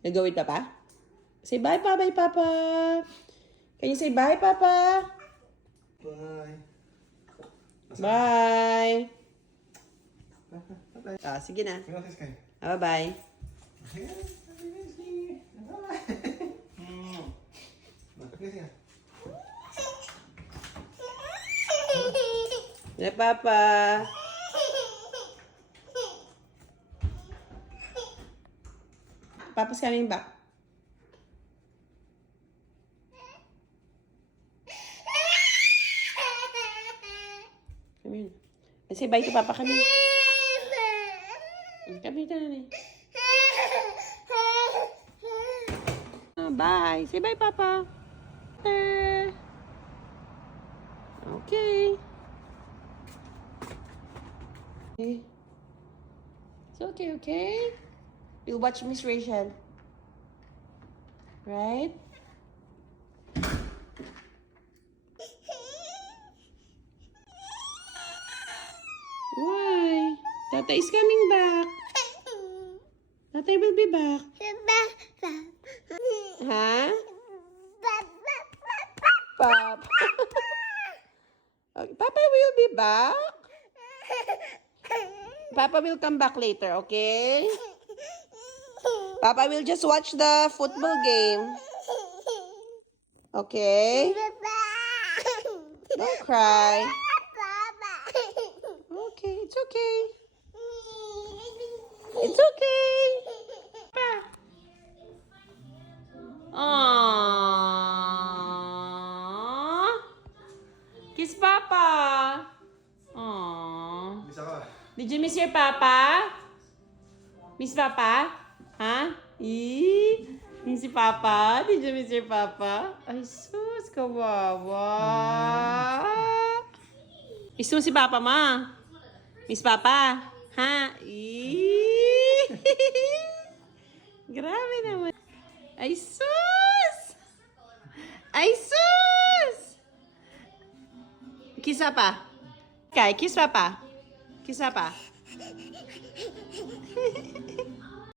You go with Papa? Say bye, Papa. Bye, Papa. Can you say bye, Papa? Bye. Bye. Bye. Ah, sige na. Tingnan si Sky. Ah, bye-bye. Bye, Papa. Papa's coming back. Come here. Say bye to Papa. Come here. Come here, Daddy. Bye. Say bye, Papa. Okay. It's okay, okay? You'll watch Miss Rachel. Right? Why? Tata is coming back. Tata will be back. Huh? Papa. Okay. Papa will be back. Papa will come back later, okay? Papa will just watch the football game. Okay? Don't cry. Okay, it's okay. It's okay. Aww. Kiss Papa. Aww. Bisa ka. Did you miss your Papa? Miss Papa? Ha? Miss si Papa? Did you miss your Papa? Ay, sus, kawawa. Miss mo si Papa, ma? Miss Papa? Ha? Grabe naman. Ay, sus! Ay, sus! Kiss Papa. Kai, kiss Papa. Kiss Papa.